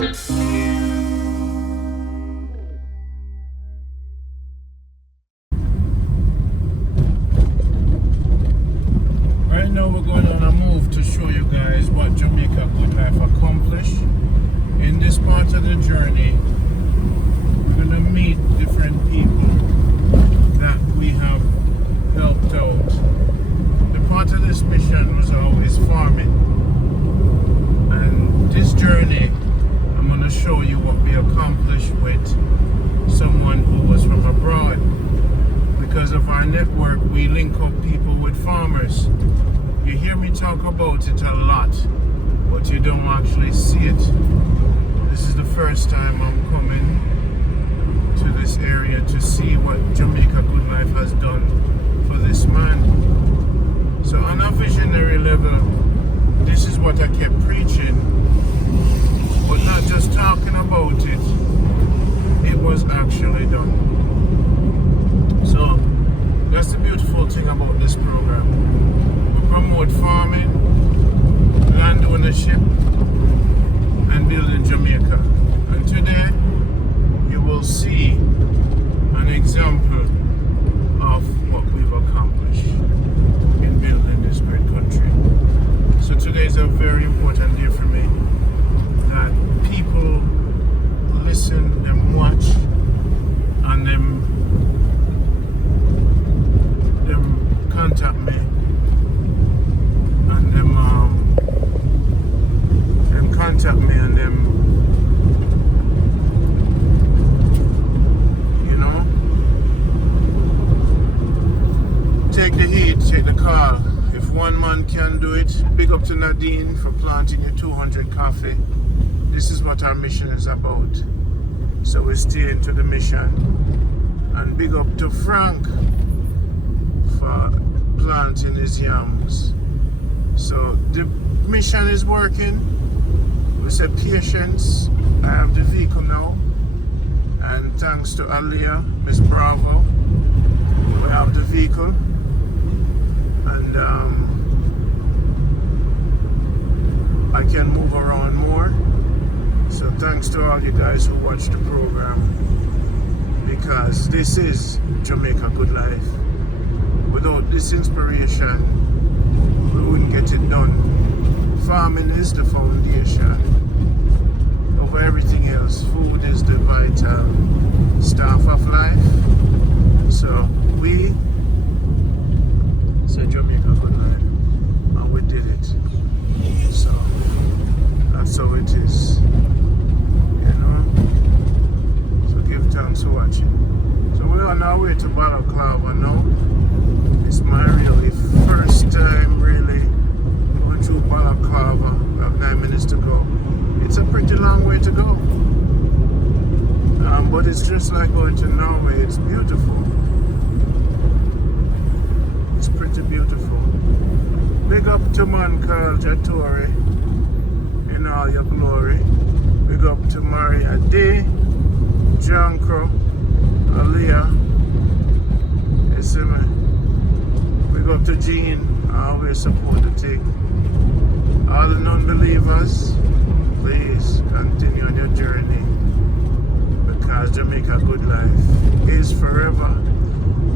Right now we're going on a move to show you guys what Jamaica Good Life accomplished. In this part of the journey, we're going to meet different people that we have helped out. The part of this mission was always farming. And this journey, I'm going to show you what we accomplished with someone who was from abroad. Because of our network, we link up people with farmers. You hear me talk about it a lot, but you don't actually see it. This is the first time I'm coming to this area to see what Jamaica Good Life has done for this man. So on a visionary level, this is what I kept preaching, but not just talking about it, it was actually done. So that's the beautiful thing about this program. We promote farming, land ownership, and building Jamaica. And today you will see an example of what we've accomplished in building this great country. So today is a very important day for me, that people listen and watch, and them contact me, and them contact me, and them, you know, take the heat, take the call. If one man can do it, big up to Nadine for planting your 200 coffee. This is what our mission is about. So we stay into the mission. And big up to Frank for planting his yams. So the mission is working. We say patience. I have the vehicle now. And thanks to Aliyah, Miss Bravo, we have the vehicle. And I can move around more. So thanks to all you guys who watch the program, because this is Jamaica Good Life. Without this inspiration, we wouldn't get it done. Farming is the foundation over everything else. Food is the vital staff of life. So we said Jamaica Good Life, and we did it. So that's how it is, you know. So give thanks for watching. So we're on our way to Balaclava now. It's my really first time really going through Balaclava. We have 9 minutes to go. It's a pretty long way to go, but it's just like going to Norway. It's beautiful. It's pretty beautiful. Big up to man called Jatori in all your glory. Big up to Maria D, Jankro, Aliyah. You see me? Big up to Jean. I always support the thing. All the non-believers, please continue on your journey, because Jamaica Good Life is forever.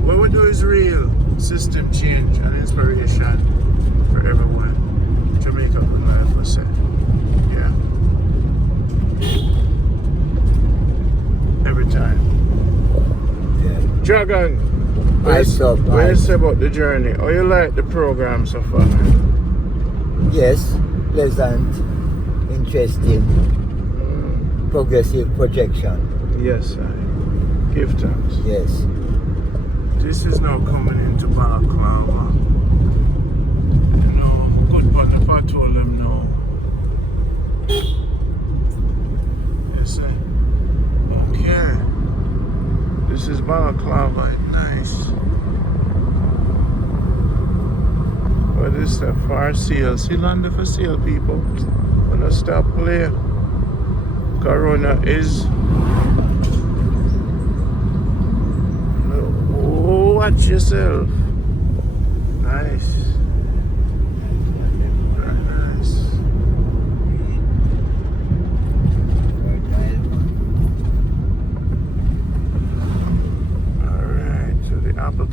What we do is real. System change and inspiration for everyone. Jamaica Good Life, we say. Yeah. Every time. Yeah. Dragon, What you say about the journey? How you like the program so far? Yes, pleasant, interesting, progressive projection. Yes, sir. Give thanks. Yes. This is now coming into Balaclava. You know, good but if I told them no. Yes, sir. Okay. This is Balaclava. It's nice. What is that? For sale. See land for sale, people. Wanna stop play. Corona is. Watch yourself. Nice. Very nice.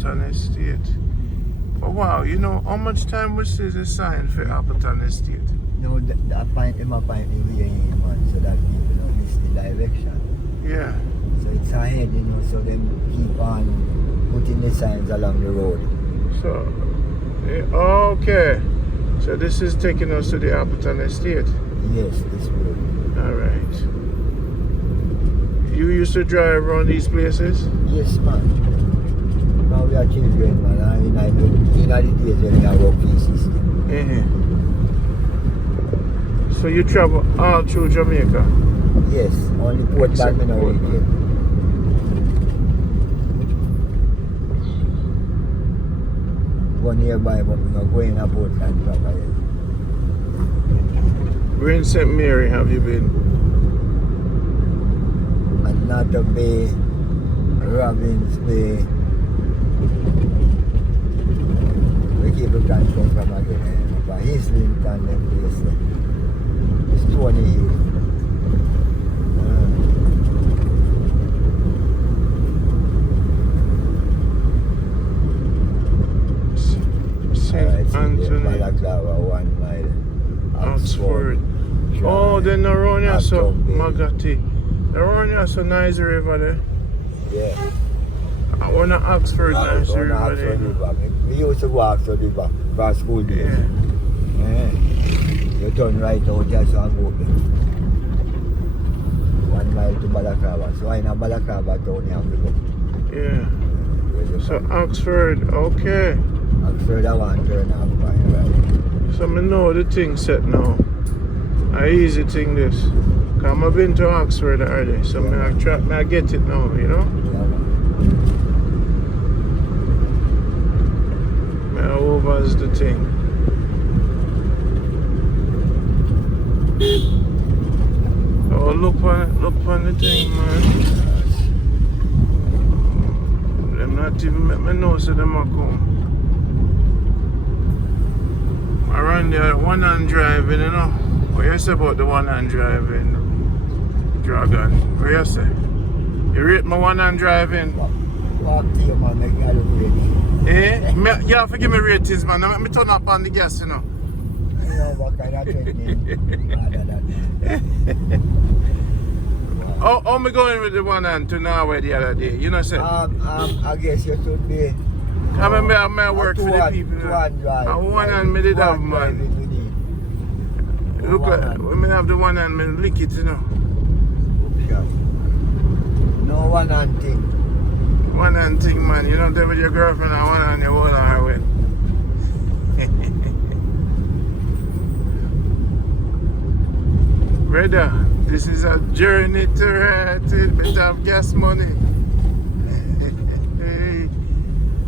Appleton Estate. Oh wow, you know how much time we see the sign for Appleton Estate? No, the appointment we in man, so that people don't miss the direction. Yeah. So it's ahead, you know, so them keep on putting the signs along the road. So, okay. So this is taking us to the Appleton Estate. Yes, this road. Alright. You used to drive around these places? Yes, man. Now we are children, man. And in the days when we are work pieces. So you travel all through Jamaica? Yes, only Port that we know weekend. Go nearby, but we're not going to Port and travel yet. Where in St. Mary have you been? At Nato Bay, Robbins Bay. We keep it come from again. Islington and them places. It's 20 years. St. Anthony. Balaclava, 1 mile. Oxford. Oh, then around here, so Magati. Around here, so nice river there. Yeah. I want to Oxford, nice river there. We used to walk to the river for school days. Yeah. Yeah. You turn right out there, so I'm open. 1 mile to Balaclava. So in a Balaclava town, you have to go. Yeah. So Oxford, okay. Oxford, I want to turn off by right. So I know the thing set now. A easy thing this. Cause I've been to Oxford already, so I get it now, you know? Yeah. Over's the thing. Oh, look on the thing, man. Them not even make me know so them a come. Around there, one hand driving, you know. What you say about the one hand driving? Dragon. What you say? You rate my one hand driving? Walk to you, man, make you look ready. You have to give me ratings, man. Let me turn up on the gas, you know. You know what kind of technique? How me going with the one hand to Norway the other day? You know, say? I guess you should be. I remember I work for the people. And one hand me did have, man. Look at me have the one hand, me lick it, you know. No one hand thing. One hand thing, man. You don't tell with your girlfriend and one hand you hold on her with. Brother, this is a journey to a bit of gas money.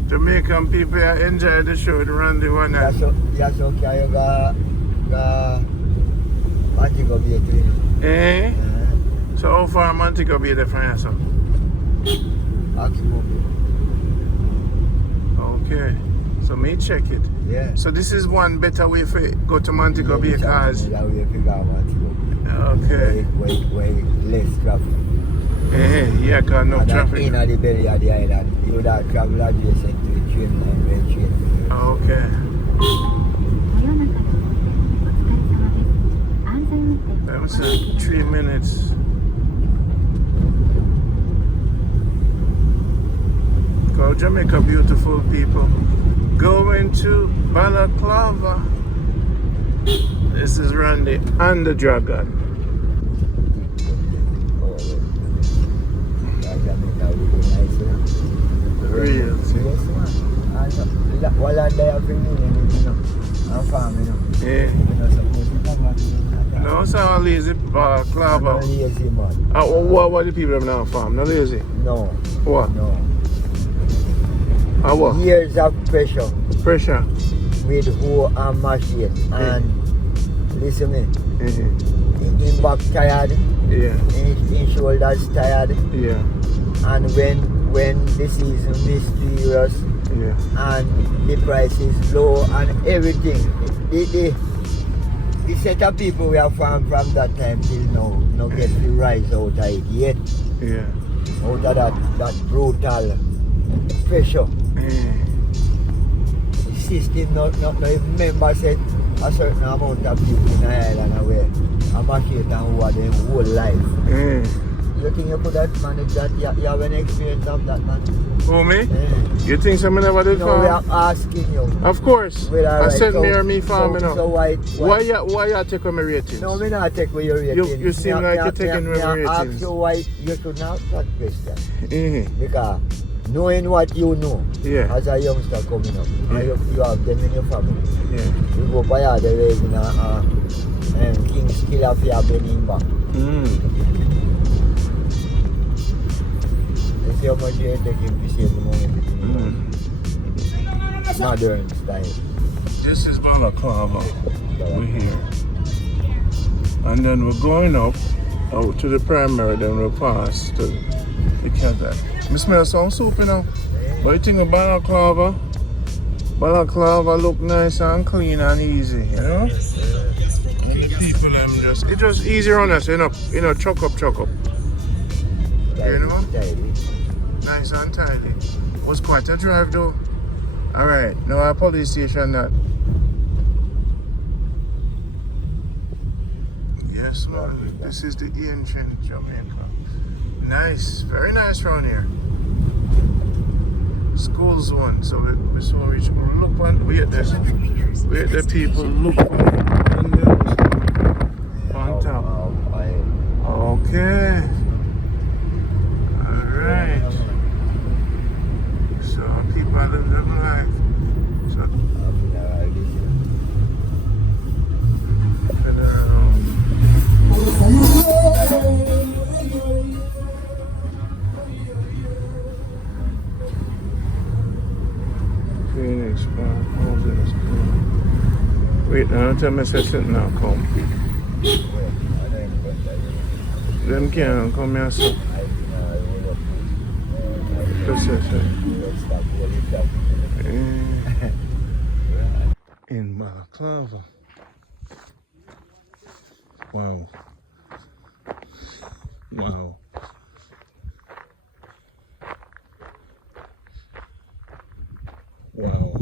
Jamaican people enjoy the show, the run the one hand. Yes, okay, you got Montego Bay to you. So how far Montego Bay there from yourself? Okay. So me check it. Yeah. So this is one better way for go to Montego Bay cars. Yeah, we figure out Montego Bay. Okay. Way less traffic. Yeah, cause no traffic. In the belly of the island, you would have travel adjacent to the train and rail train. Okay. That was 3 minutes. Go Jamaica, beautiful people. Going to Balaclava. This is Randy and the Dragon. Real. Yes, man. While I'm there, I'm farming. Yeah. No, it's not lazy Balaclava. I'm lazy, man. What the people have now farm? Not lazy? No. What? No. What? Years of pressure. Pressure? With hoe and machine. And listen me. In back tired. Yeah. In shoulders tired. Yeah. And when the season mysterious. Yeah. And the price is low and everything. The set of people we have farmed from that time till now, no get the rise out of it yet. Yeah. Out of that brutal pressure. The system not even member said a certain amount of people in the island away. A machine and over their whole life. You think you could have managed that? You have any experience of that, man? Who, me? You think someone never did No, farm? we are asking you. Of course. I said me or me farming so, up. so why you take my ratings? No, me not take away your ratings. You seem like you're taking my ratings. I ask you why you should not that question. Because knowing what you know as a youngster coming up, you have them in your family. You go by the way in King's Killer for your Benin back. You see how much you're taking to save the money. Modern style. This is Balaclava. We're here. And then we're going up out to the primary, then we'll pass to the Kazakh. I smell some soup, you know. What do you think of Balaclava? Balaclava look nice and clean and easy, you know? And the people, it's just easier on us, you know, chuck up. You know? Nice and tidy. Was quite a drive though. Alright, now our police station that. Yes man, this is the ancient Jamaica. Nice, very nice around here. School zone, so we saw reach look on, we at the people look on top. Okay. Alright. So people are living their life. So Phoenix Park, houses. Wait, now tell me I said something now, come. Them can't come here, so. In Balaclava. Wow. Wow. Wow.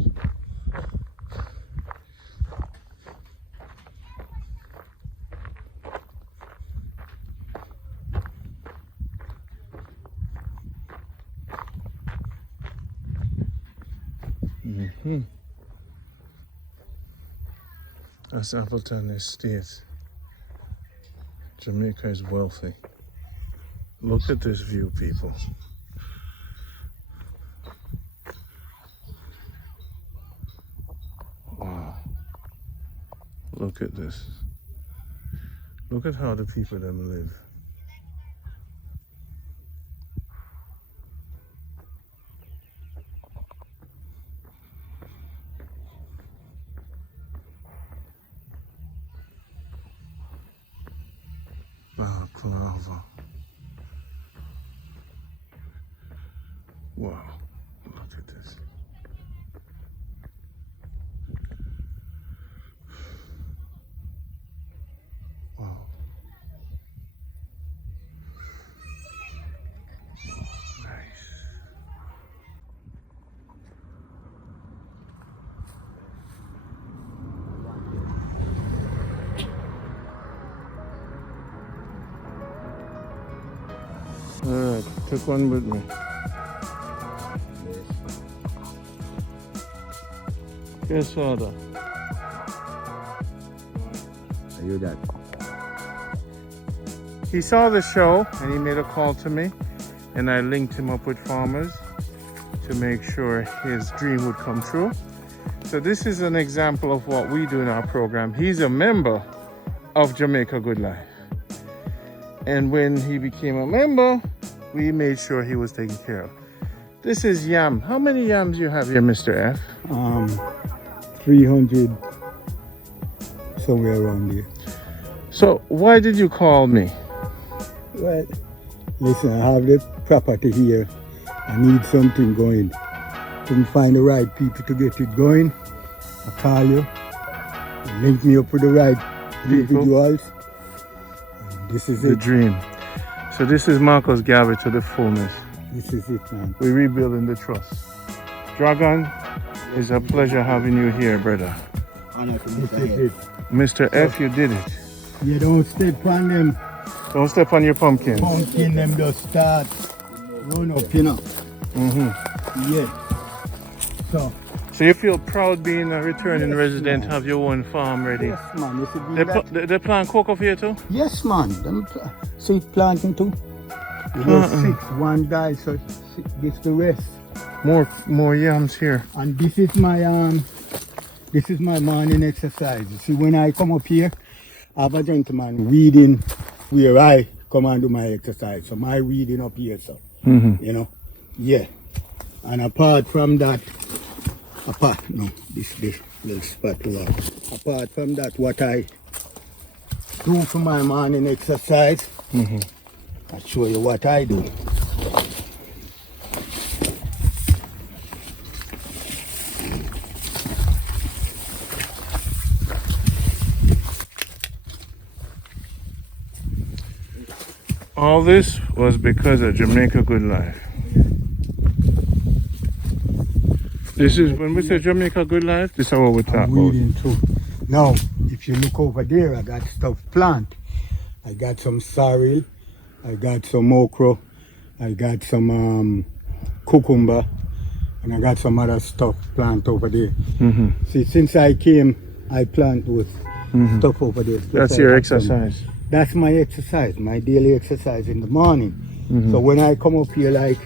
That's Appleton Estate. Jamaica is wealthy. Look at this view, people. Wow. Look at this. Look at how the people them live. Balaclava. Wow, look at this. Wow. Nice. Alright, take one with me. Yes, Father. Are you that? He saw the show and he made a call to me, and I linked him up with farmers to make sure his dream would come true. So this is an example of what we do in our program. He's a member of Jamaica Good Life. And when he became a member, we made sure he was taken care of. This is yam. How many yams you have here, Mr. F? 300 somewhere around there. So why did you call me? Well, listen, I have the property here. I need something going. Couldn't find the right people to get it going. I call you. You link me up with the right individuals. And this is The it. dream. So this is Marcus gathered to the fullness. This is it, man. We're rebuilding the trust. Dragon, it's a pleasure having you here, brother. This is it. Mr. F, you did it. You don't step on them Don't step on your pumpkin. pumpkin, them just start run up, you know. Yeah. So you feel proud being a returning resident, have your own farm ready? Yes, man. You should be that. They plant cocoa for you too? Yes, man. Them seed planting too. It was 6, one died, so this the rest. More yams here. And this is my morning exercise. You see, when I come up here, I have a gentleman weeding where I come and do my exercise. So my weeding up here, so you know, yeah. And apart from that, this little spot to walk. Apart from that, what I do for my morning exercise, I'll show you what I do. All this was because of Jamaica Good Life. This is, when we say Jamaica Good Life, this is what we talk about. Weeding too. Now, if you look over there, I got stuff plant. I got some sorrel, I got some okra, I got some cucumber, and I got some other stuff plant over there. See, since I came, I plant those stuff over there. That's your exercise. That's my exercise, my daily exercise in the morning. So when I come up here like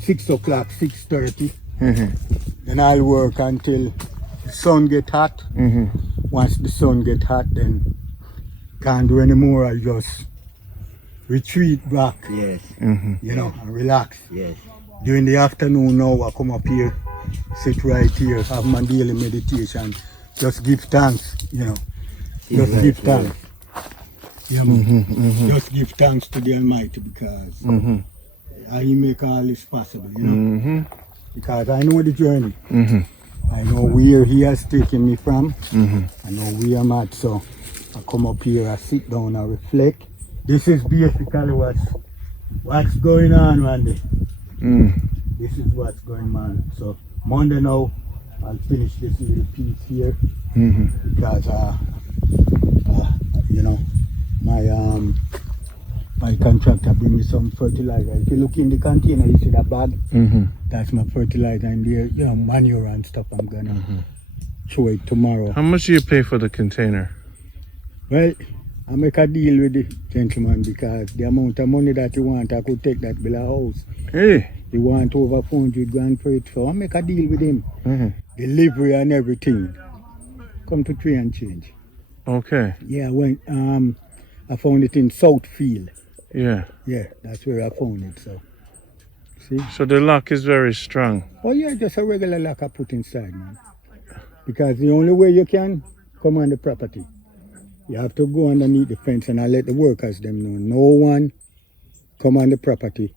6 o'clock, 6:30, then I'll work until the sun get hot. Once the sun get hot, then can't do anymore. I just retreat back. Yes. You know, and relax. Yes. During the afternoon now, I come up here, sit right here, have my daily meditation. Just give thanks, you know. Just give thanks. Yeah, just give thanks to the Almighty because He make all this possible, you know. Because I know the journey. I know where He has taken me from. I know where I'm at, so I come up here, I sit down, I reflect. This is basically what's going on, Randy. This is what's going on. So Monday now, I'll finish this little piece here because you know, my contractor bring me some fertilizer. If you look in the container, you see that bag? That's my fertilizer in there, you know, manure and stuff. I'm gonna throw it tomorrow. How much do you pay for the container? Well, I make a deal with the gentleman because the amount of money that you want, I could take that bill of house. Hey. He want over 400 grand for it, so I make a deal with him. Delivery and everything. Come to 3 and change. Okay. Yeah, when I found it in Southfield. Yeah. Yeah, that's where I found it, so. See? So the lock is very strong. Oh yeah, just a regular lock I put inside, man. Because the only way you can come on the property, you have to go underneath the fence, and I let the workers them know. No one come on the property.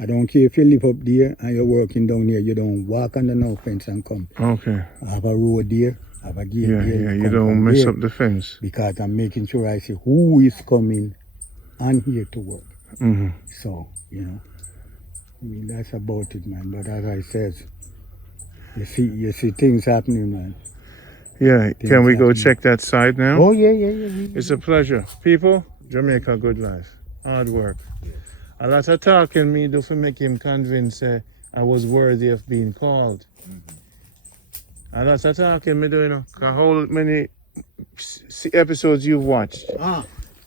I don't care if you live up there and you're working down here, you don't walk under no fence and come. Okay. I have a road there, I have a gate there. Yeah, you don't mess up the fence. Because I'm making sure I see who is coming and here to work. So, you know, I mean, that's about it, man. But as I said, you see things happening, man. Yeah, can we go check that side now? Oh, yeah. It's a pleasure. People, Jamaica Good Life. Hard work. A lot of talking me do for make him convinced I was worthy of being called. A lot of talking me do, you know. How many episodes you've watched?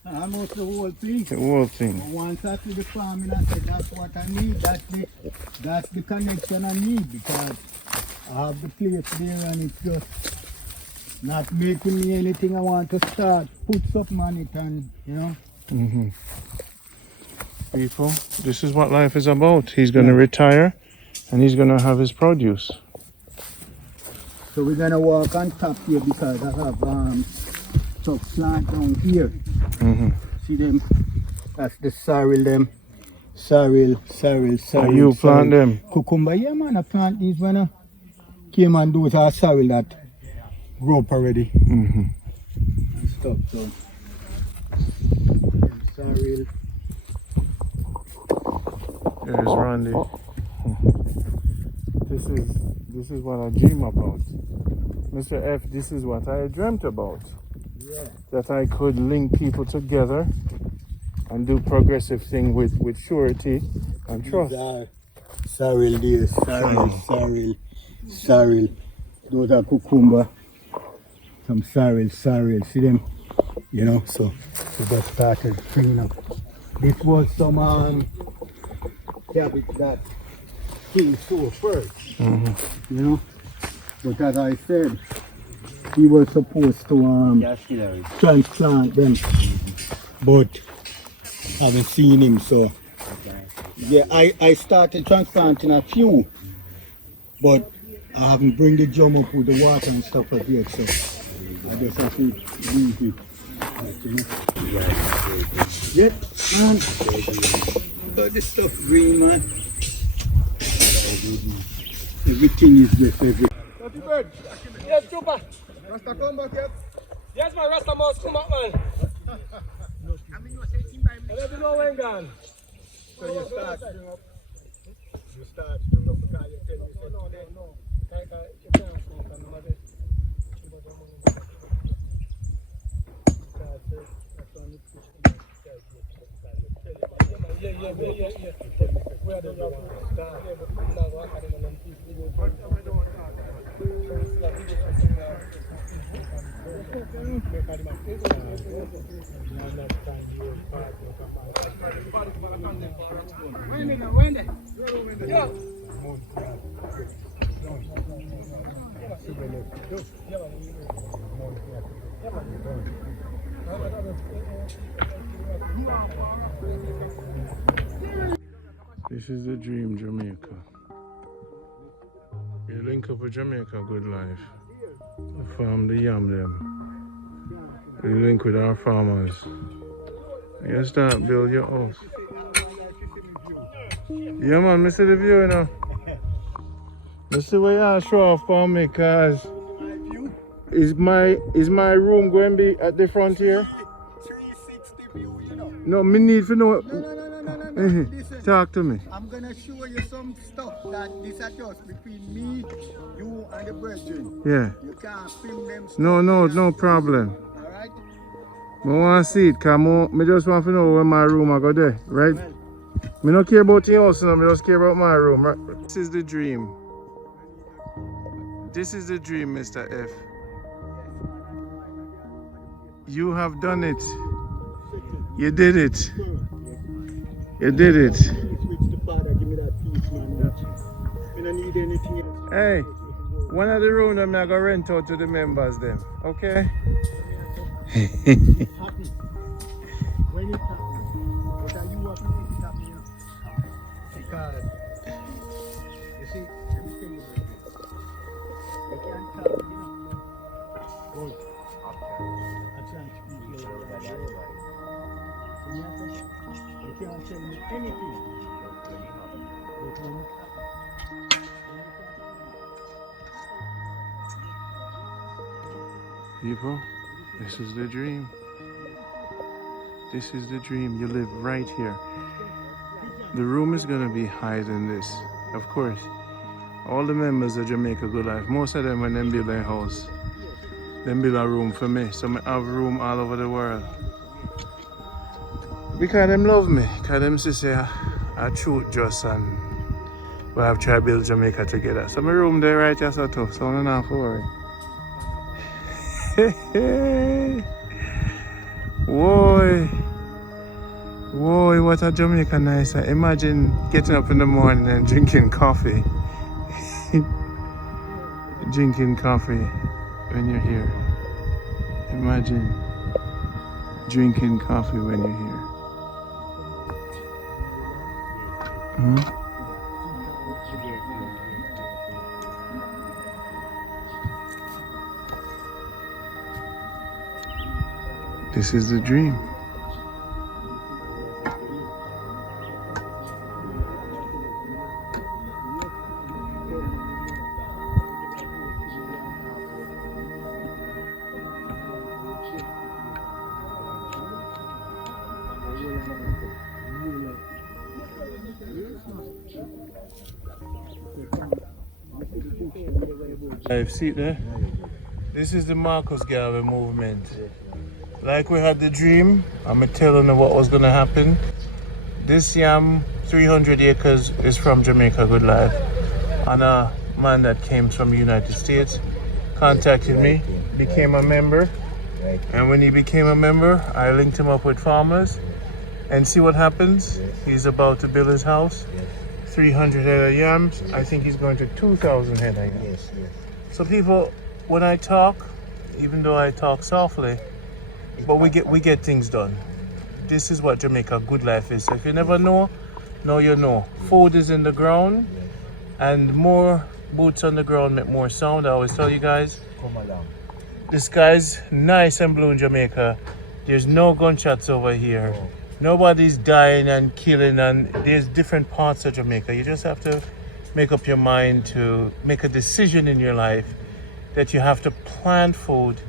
Almost the whole thing. The whole thing. Once I see the farming, I said that's what I need. That's the connection I need, because I have the place there and it's just not making me anything I want to start. Put something on it and, you know. People, this is what life is about. He's going to retire and he's going to have his produce. So we're going to walk on top here because I have some plant down here. See them? That's the sorrel them. Sorrel. Are you plant them? Cucumber, yeah man, I plant these when I came and those are sorrel that grow up already. And stuff, so. Sorrel. There's Randy. This is This is what I dream about. Mr. F, this is what I dreamt about. Yeah. That I could link people together and do progressive thing with surety and trust. These are sorrel deer, sorrel. Those are cucumber. Some sorrel. See them? You know, so we just started cleaning up. This was some cabbage that King saw first. You know? But as I said, he was supposed to transplant them. But I haven't seen him, so yeah, I started transplanting a few, but I haven't bring the drum up with the water and stuff like that, so I just have to leave it. Yeah, man. But this stuff green, man. Everything is just everything. Yes, Trooper. Rasta come back, yes? Yes, my Rasta must come back, man. Let me know when gone. So you start string up because you tell me today. You can't smoke on the mother. Yeah. Where the rock start? This is the dream, Jamaica. You link up with Jamaica good life. We farm the yam them. We link with our farmers. You start build your house. Yeah man, I see the view you know. I see where y'all show off for me cause is my room going to be at the front here? 360 view, you know. No, me need to know. No. Listen, talk to me. I'm gonna show you some stuff that this is just between me, you, and the brethren. Yeah. You can't film them. No problem. Alright? I want to see it because I just want to know where my room I go there, right? Well, I don't care about your house, I just care about my room, right? This is the dream. This is the dream, Mr. F. You have done it. You did it. You did it. Hey, one of the rooms I'm going to rent out to the members then, okay? when it happens, what are you up to it happening? Because, you see, everything is like this. You can't tell, you know. Good. I can't speak you can't tell me anything. But when it People, this is the dream. This is the dream. You live right here. The room is going to be higher than this. Of course, all the members of Jamaica Good Life, most of them when they build their house, they build a room for me. So I have room all over the world. Because them love me. Because them say I truth just and we have tried to build Jamaica together. So my room there right here so too. So I don't have to worry. Whoa, what a Jamaica nice. Imagine getting up in the morning and drinking coffee. Drinking coffee when you're here. Imagine drinking coffee when you're here. This is the dream. I've seen there. This is the Marcus Garvey movement. Like we had the dream, I'm telling you what was gonna happen. This yam, 300 acres, is from Jamaica Good Life. And a man that came from the United States contacted me, became a member. And when he became a member, I linked him up with farmers. And see what happens? He's about to build his house. 300 head of yams. I think he's going to 2,000 head of yams. So people, when I talk, even though I talk softly, but we get things done. This is what Jamaica Good Life is. So if you never know, now you know. Food is in the ground, and more boots on the ground make more sound. I always tell you guys, the sky's nice and blue in Jamaica. There's no gunshots over here. Nobody's dying and killing, and there's different parts of Jamaica. You just have to make up your mind to make a decision in your life that you have to plant food.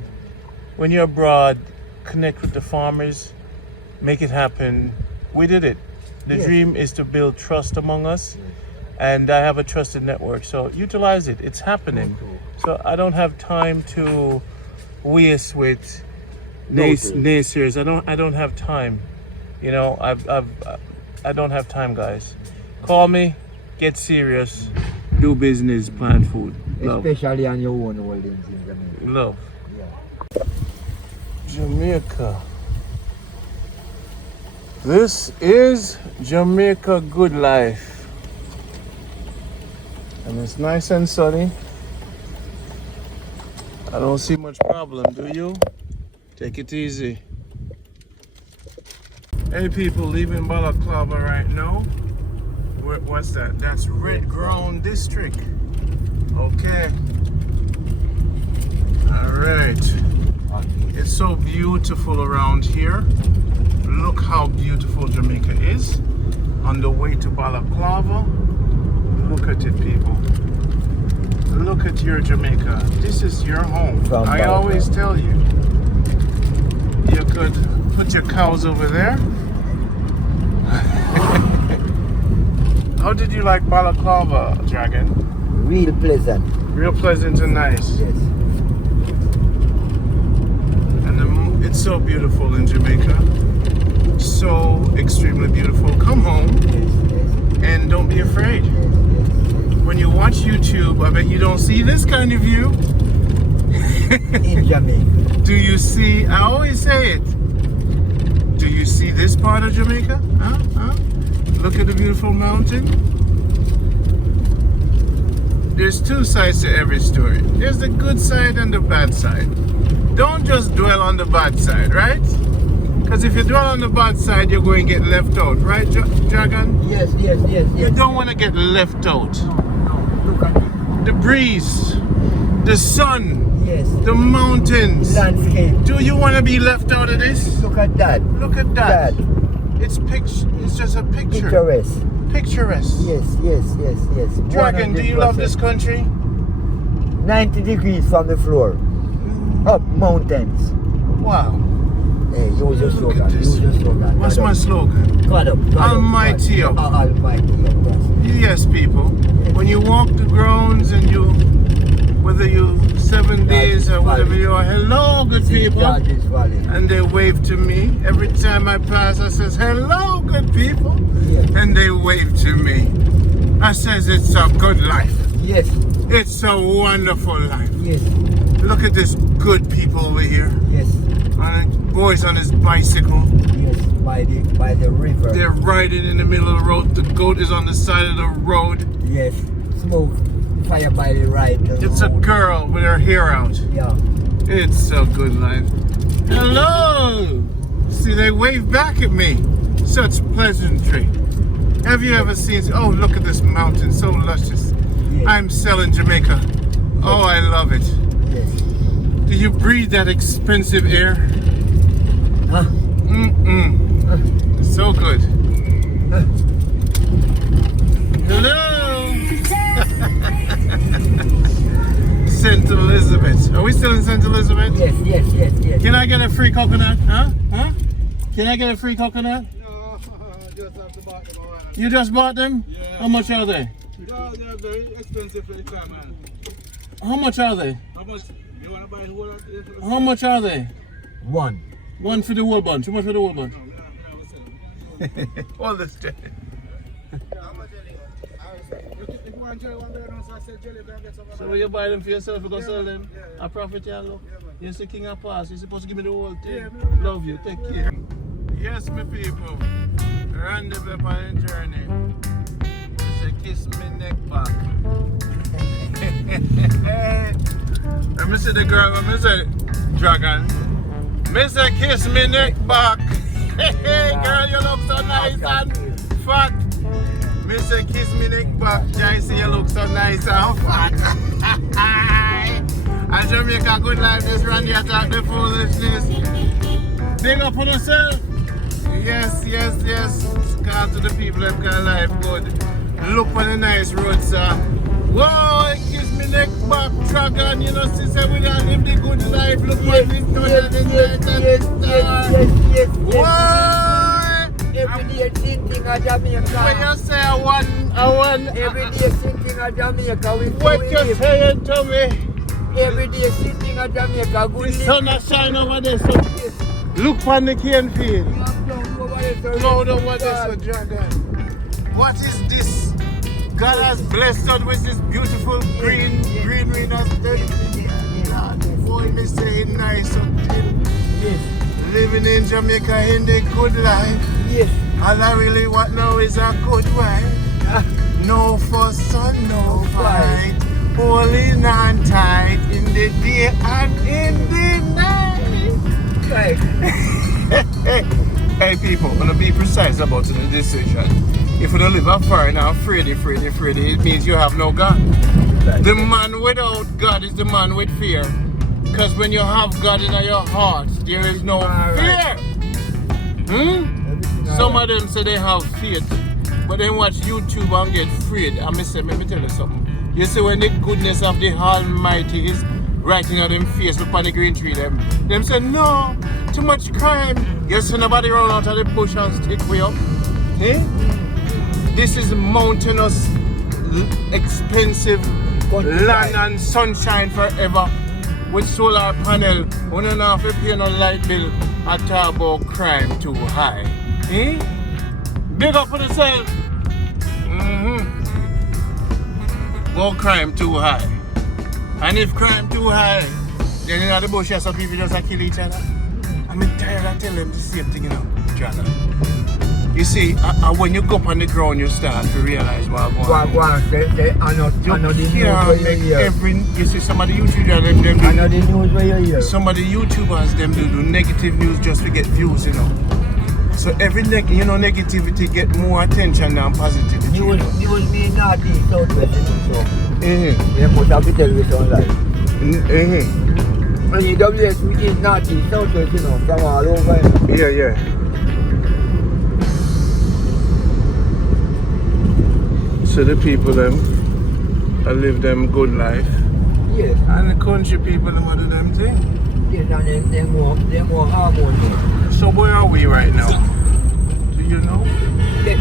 When you're abroad, connect with the farmers, make it happen. We did it. The dream is to build trust among us, and I have a trusted network, so utilize it. It's happening. So I don't have time to waste with naysayers. I don't have time. You know, I don't have time, guys. Call me, get serious, do business, plant food. Love. Especially on your own holdings in Jamaica. Love. Yeah. Jamaica. This is Jamaica Good Life. And it's nice and sunny. I don't see much problem, do you? Take it easy. Hey people, leaving Balaclava right now. What's that? That's Red Ground District. Okay. Alright. It's so beautiful around here. Look how beautiful Jamaica is. On the way to Balaclava. Look at it, people. Look at your Jamaica. This is your home. I always tell you. You could put your cows over there. How did you like Balaclava, Dragon? Real pleasant. Real pleasant and nice. Yes. And it's so beautiful in Jamaica. So extremely beautiful. Come home and don't be afraid. When you watch YouTube, I bet you don't see this kind of view. In Jamaica. Do you see, I always say it, do you see this part of Jamaica? Huh? Look at the beautiful mountain. There's two sides to every story. There's the good side and the bad side. Don't just dwell on the bad side, right? Because if you dwell on the bad side, you're going to get left out, right, Dragon? Yes. You don't want to get left out. No. Look at it. The breeze, the sun, Yes. the mountains. Landscape. Do you want to be left out of this? Look at that. Look at that. That. It's just a picture. Picturesque. Picturesque. Yes. Dragon, do you love this country? 90 degrees from the floor. Up mountains. Wow. Hey, use your Look at slogan. this. Use your slogan. What's my slogan? God up. Almighty up. Almighty up. Yes, people. When you walk the grounds and you, whether you 7 days or whatever you are, hello, good people. And they wave to me. Every time I pass, I says, hello, good people. Yes. And they wave to me. I says, it's a good life. Yes. It's a wonderful life. Yes. Look at this good people over here. Yes. And boy's on his bicycle. Yes. By the river. They're riding in the middle of the road. The goat is on the side of the road. Yes. Smoke. Fire by the right. It's a girl with her hair out. Yeah. It's a good life. Hello! See, they wave back at me. Such pleasantry. Have you ever seen, oh, look at this mountain, so luscious. Yes. I'm selling Jamaica. Oh, I love it. Yes. Do you breathe that expensive air? Huh? It's so good. Hello! St. Elizabeth. Are we still in St. Elizabeth? Yes. Can I get a free coconut? Huh? Can I get a free coconut? No, just have to buy them. You just bought them? Yeah. How much are they? Yeah, they are very expensive for the car, man. How much are they? How much? You want to buy the whole of it? How much are they? One. One for the whole bunch. How much for the whole bunch? No, I was saying. All this day. If you want jelly, one day, so I said jelly, then get some. So when you buy them for yourself, you go sell them. Yeah, yeah. A profit, you look. You're the king of pass. You're supposed to give me the whole thing. Yeah, Love you. Take care. Yes, my people. Rendezvous on the journey. Say kiss me neck back. Let me see the girl. Let me say dragon. Me say kiss me neck back. Hey, girl, you look so nice and fat. Me say kiss me neck back. Jai say you look so nice and fat. And Jamaica good life is Randy attack the foolishness. Big up on yourself. Yes, yes, yes. Call to the people that got life good. Look on the nice road, sir. Whoa, kiss me neck back, dragon. You know, sister, we gonna live the good life. Look what we do in Yes. Whoa! Every day sitting at Jamaica. When you say I want, Every day sitting at Jamaica. what you saying to me? Every day sitting at Jamaica. The Good sun has shine over there, so look on the cane field. Cloud over there, so dragon. What is this? God has blessed us with this beautiful greenery that's boy, me saying nice something. Yes. Living in Jamaica in the good life. Yes. All I really want now is a good wife. No fuss and no fight. Holding on tight in the day and in the night. Right. Hey people, I'm gonna be precise about the decision. If you don't live a foreign and afraid, it means you have no God. The man without God is the man with fear. Because when you have God in your heart, there is no fear. Some of them say they have faith, but then watch YouTube and get afraid. Let me tell you something. You see when the goodness of the Almighty is writing on them face, look on the green tree, them say, no, too much crime. You see nobody run out of the bush and stick way up. Eh? This is mountainous, expensive land and sunshine forever. With solar panel, we don't have to pay no light bill. I talk about crime too high. Eh? Big up for yourself. Go crime too high. And if crime too high, then in the bush, some people just kill each other. I'm tired of telling them the same thing, you know, Jana. You see, when you go up on the ground, you start to realize what's going on. You see, some of the YouTubers, some of the YouTubers, them do negative news just to get views, you know. So every negativity get more attention than positivity. News mean naughty, southwest, so. They must have to tell you something like. And the WS is naughty, southwest, you know, from all over. Yeah. So the people them live them good life. Yes. And the country people them do them thing. Yes, and they're more harmonious. So where are we right now? Do you know? Yes,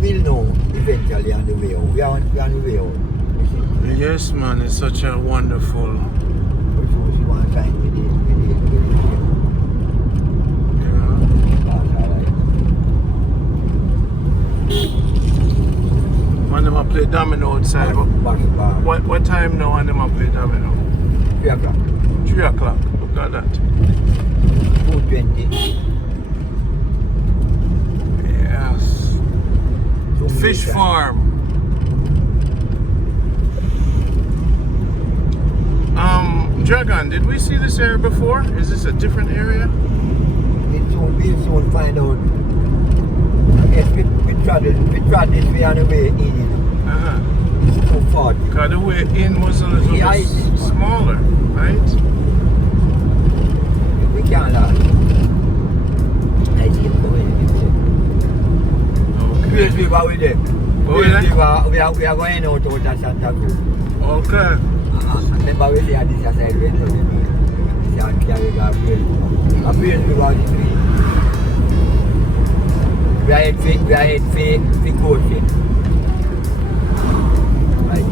we'll know eventually on the way out. We are on the way out. Yes man, it's such a wonderful. And them a play domino outside. What time now and them a play domino? 3 o'clock. 3 o'clock. Look at that. 2:20. Yes. Fish farm. Dragon, did we see this area before? Is this a different area? We'll soon find out. Yes, we tried this way on the way in. It's so far. Because the way in was a little bit smaller, right? We can't last. I see it going. Okay. We are with them. We are going out to Santa Cruz. Okay. Remember we say this is a window. We say carry a bill. We are at coaching.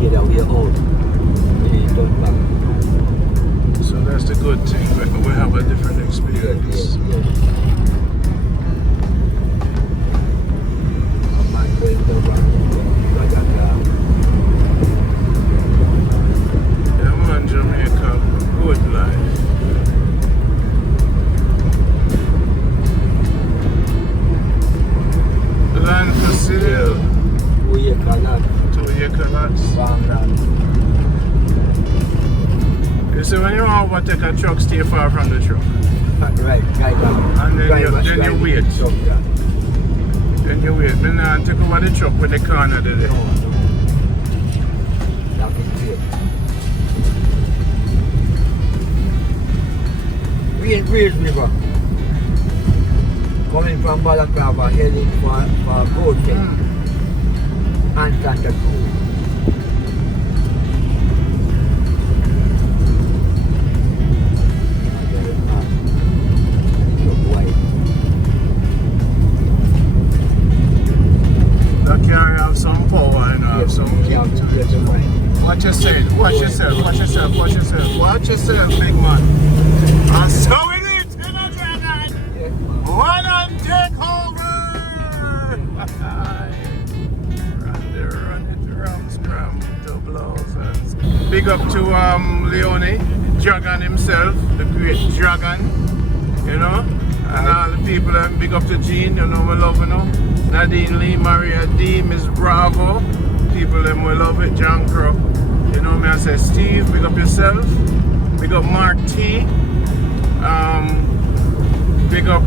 see that we are out. We need to turn back. So that's the good thing. We have a different experience. Yes. A man going to Balaclava. Yeah, man, Jamaica, good life. Land for sale. 2 acre lot. 2 acre lots. Farmland. You see, when you overtake a truck, stay far from the truck. Right, driver. And then you wait. Then you wait. Then I take over the truck with the corner there. No. That is great. Where's River? Coming from Balaclava, heading for Boateng. And Santa Cruz. That car have some power and have some Yeah, kick to yes, it. right. Watch yourself, watch yourself, watch yourself, watch yourself, watch yourself, big man. And so it is in a dragon. Yes, One and take over. Run it around, scram, double offense. Big up to Leone, Dragon himself, the great Dragon, you know, and all the people. Big up to Jean, you know, we love you know. Nadine Lee, Maria D, Miss Bravo, people them we love it, John Crow. You know me, I say Steve, big up yourself. Big up Mark T. Big up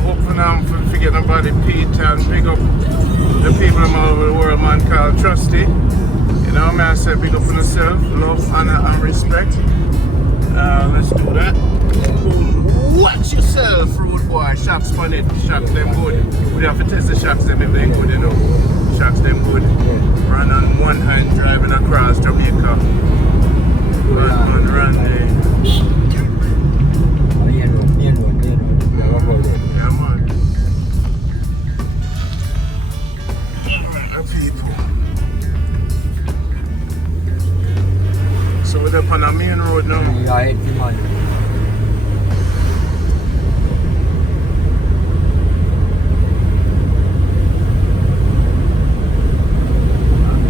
hopefully I'm forgetting about the Pete and big up the people all over the world, man, called Trusty. You know me, I say big up on yourself, love, honor and respect. Let's do that. Watch yourself, rude boy. Shocks on it. Shocks them good. We have to test the shocks them if they good, you know. Shocks them good. Run on one hand driving across Jamaica. Run there. Main road. Yeah, man. People. So we're up on a main road now. Yeah, I hate the man.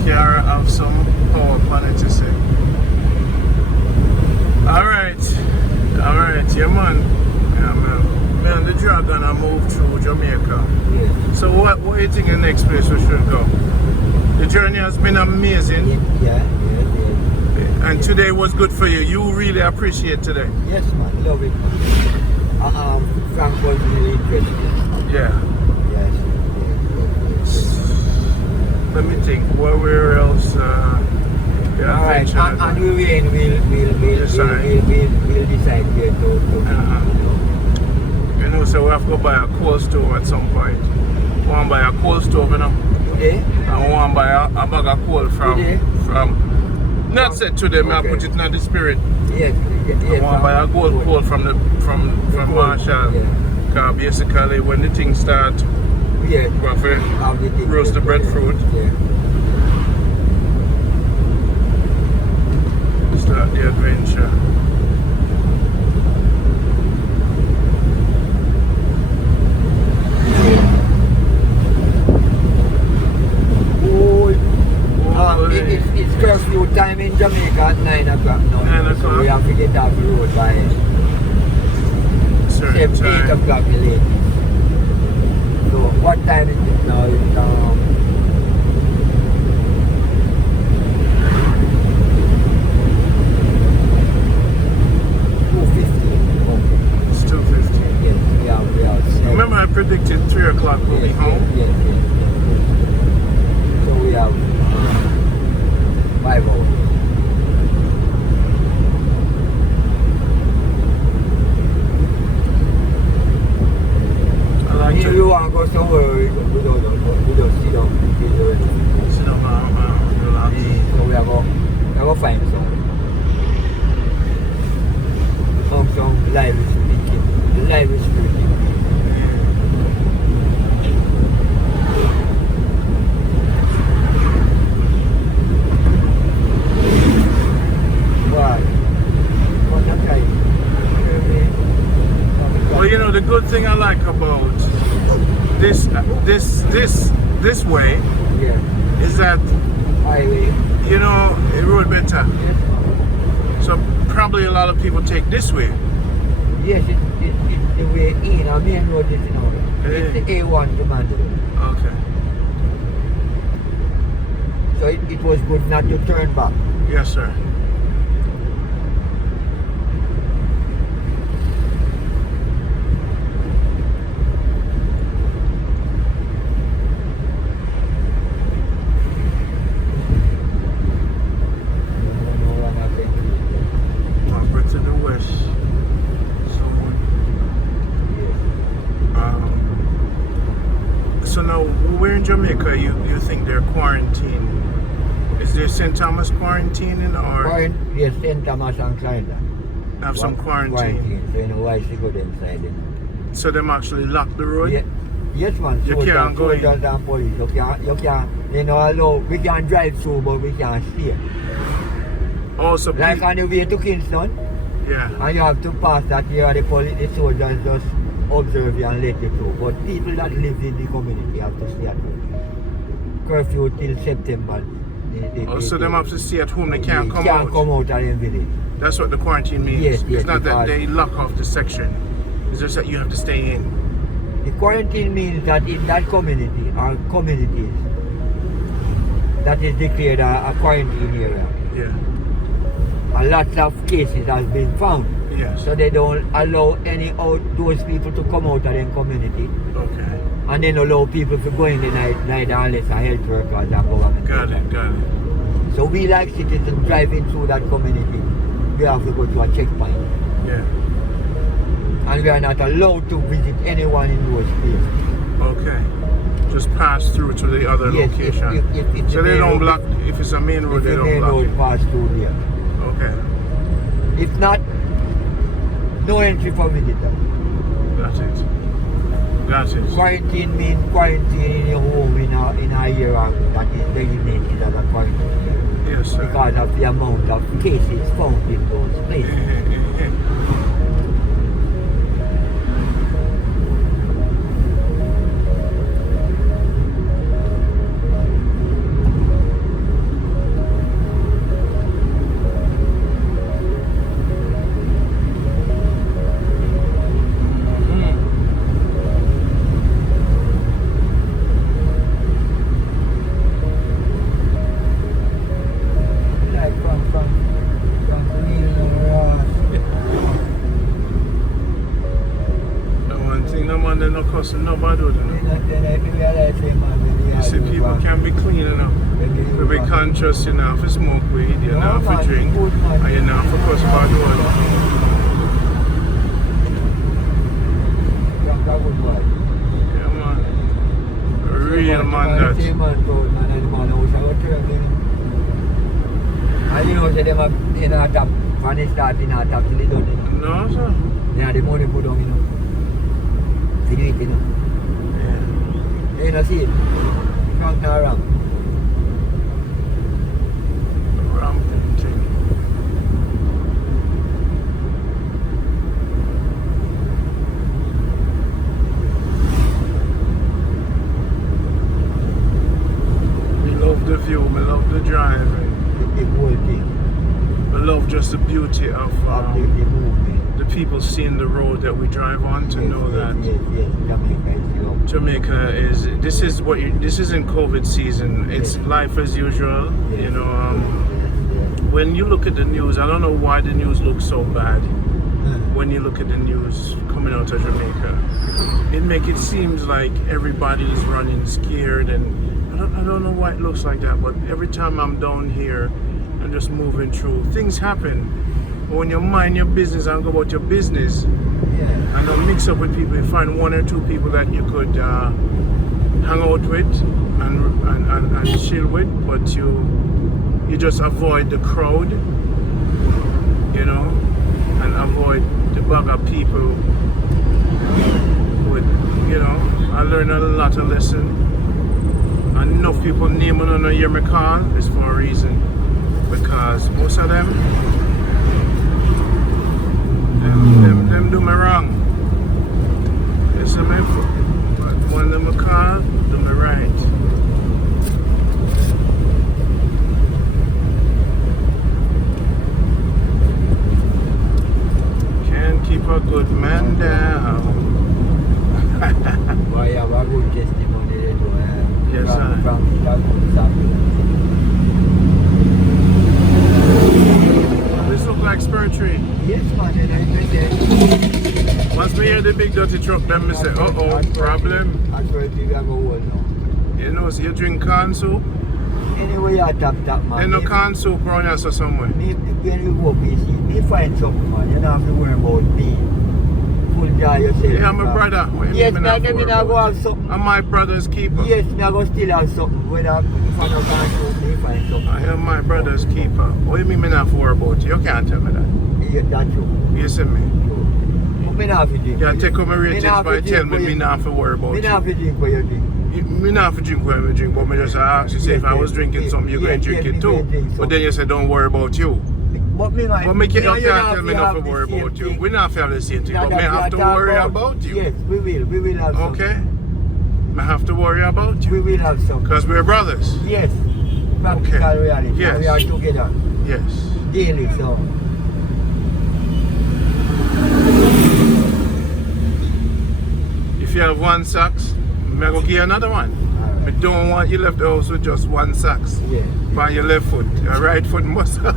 Kiara have some power on it, you see. Alright, yeah man. Yeah man. Me and the Dragon I moved through Jamaica. Yes. So what do you think the next place we should go? The journey has been amazing. Yeah. And today was good for you. You really appreciate today. Yes, man, love it. Frank was really interesting. Yeah. Yes. Let me think. Where else? Yeah, All right, and we'll decide where to. You know, so we have to go buy a coal stove at some point. We want to buy a coal stove, you know. Today? And we want to buy a bag of coal from not said to them, I put it in the spirit. Yes. I want to buy a gold coal from Marshall. Yeah. Because basically when the things start, Yeah. we have to roast the breadfruit. Yeah. Start the adventure. It's curfew time in Jamaica at 9 o'clock now. 9 o'clock. So we have to get off the road by Certain 8 time. o'clock late. So what time is it now? It's 2:15. It's 2:15. Yes, we are. Remember I predicted 3 o'clock we'll be home? Yes. So we have 5 hours. I like If to you want to go somewhere, we don't sit down. sit down and relax. So we have to find some live speaking. this way Yeah. is that Highway. a road better. Yes. So probably a lot of people take this way. Yes, it's the way in. Our main road is it's the A1 to Mandeville. Okay. So it was good not to turn back. Yes, sir. Over to the west. So now, where in Jamaica you think they're quarantined? Is there St. Thomas quarantining or Yes, St. Thomas and Clyde. have some quarantine? So you know why she go inside it. So them actually lock the road? Yeah. Yes, man. You can't go in. Soldiers and police. You can't, allow, we can drive through, but we can't stay. Also, Like on the way to Kingston, yeah. and you have to pass that here, the police, the soldiers just observe you and let you through. But people that live in the community have to stay at home. Curfew till September. So them have to stay at home, they can't come can't out. come out of the village. That's what the quarantine means. Yes, it's not that because- they lock off the section. It's just that you have to stay in. The quarantine means that in that community or communities that is declared a quarantine area, Yeah. a lot of cases has been found. Yes. So they don't allow those people to come out of their community, Okay. and then allow people to go in the night, neither unless a health worker or government. Got it. So we like citizens driving through that community, we have to go to a checkpoint. Yeah. And we are not allowed to visit anyone in those places. Okay. Just pass through to the other Yes, location. if it's So a they main don't road, block, if it's a main road, if they the don't main block road it. pass through there. Okay. If not, no entry for visitors. Got it. Quarantine means quarantine in your home in a area that is designated as a quarantine area. Yes, sir. Because of the amount of cases found in those places. Like from The one thing, no man, they no cussing nobody. You see, people can be clean enough. To be conscious, you know, for smoke weed, you know, for drink, and you know, for cuss bad word. Yeah, man. Real man, that. And you know, say them in a tap, when they start in a tap, till they don't, you know. No, sir. They have the money put on, you know. To do it, you know. You know, see it? Wrong, not wrong. Rampant thing. We love the view, we love the drive, The whole thing. we love just the beauty of Of the movement. the people seeing the road that we drive on to know that Yes, Jamaica is your Jamaica is. This isn't COVID season. It's life as usual. You know, when you look at the news, I don't know why the news looks so bad. When you look at the news coming out of Jamaica, it seems like everybody's running scared, and I don't know why it looks like that. But every time I'm down here, I'm just moving through. Things happen. But when you mind your business and go about your business, Yeah. and don't mix up with people, you find one or two people that you could hang out with and chill with, but you just avoid the crowd, you know, and avoid the bag of people. With, you know, I learned a lot of lessons. And enough people name on a hear me call is for a reason, because most of them do me wrong. It's a One of my car to my right. Can't keep a good man down. Boy, you have a good testimony there too. Yes, sir. From that good sample. This look like spur tree. Yes, man, and I said, Once we hear the big dirty truck, then we say, uh-oh, problem. that's where you go hold now. You know, so you drink corn soup? Anyway, you tap, man. There's no corn soup around here so somewhere. When you go PC, me find something, man. You don't have to worry about me. Full guy yourself. Yeah, my brother. What you Yes, mean man, have to me worry not go about? have something. I'm my brother's keeper. Yes, me I go still have something. Whether if I don't find me find something. I am my brother's keeper. What do you mean me not have to worry about you? You can't tell me that. Yeah, that's true. You see me? True. But me not have to drink. You take on my ratings not by have to tell drink me for me you. not have to worry about Me not have you. to drink for your drink. Me not have to drink when we drink, but me just ask you, say if I was drinking something, you're going to drink it too. But then you say don't worry about you. But me not. But me can't you tell me not to worry about you. We not have the same thing, but me have to worry about you. Yes, we will have some. Okay? Me have to worry about you. We will have some. Because we're brothers. Yes. Practical Okay. reality. Yes. We are together. Yes. Daily, so. If you have one socks, me go give you another one. I don't want you left the house with just one socks. Yeah. On your left foot. Your right foot must have.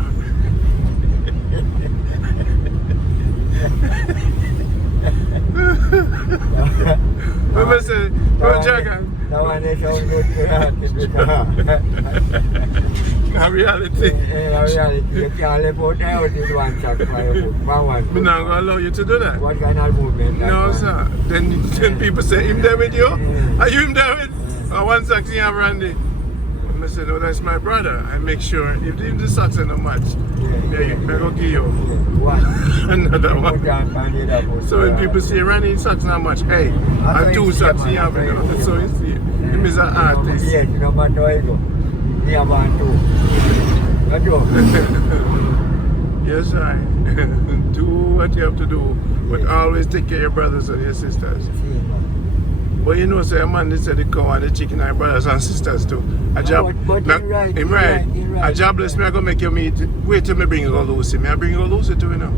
Remember say, go Jagan. That one is sound good to In reality, In reality, you can't live out there with one sack for your foot. One. me not gonna allow you to do that. What kind of movement? that No, one? sir. Then people say, him there with you? Are you him there with? One socks you have, Randy. I say, no, that's my brother. I make sure if the socks are not match, yeah, I go give you One. another Put one. down on the other foot. So when people say, Randy, socks not much, hey, I have two socks you have. So you see, him is an artist. Yes, no matter where you go. Me have one too. That's all. Yes, I. Do what you have to do, but always take care of your brothers and your sisters. But you know, say a man, they say the cow and the chicken are brothers and sisters too. A job, but you're right, him you're right. right. A jobless me, I go make you meet. Wait till me bring you go Lucy. Me, I bring you go Lucy too, you know.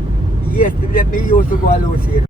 Yes, let me used to go Lucy.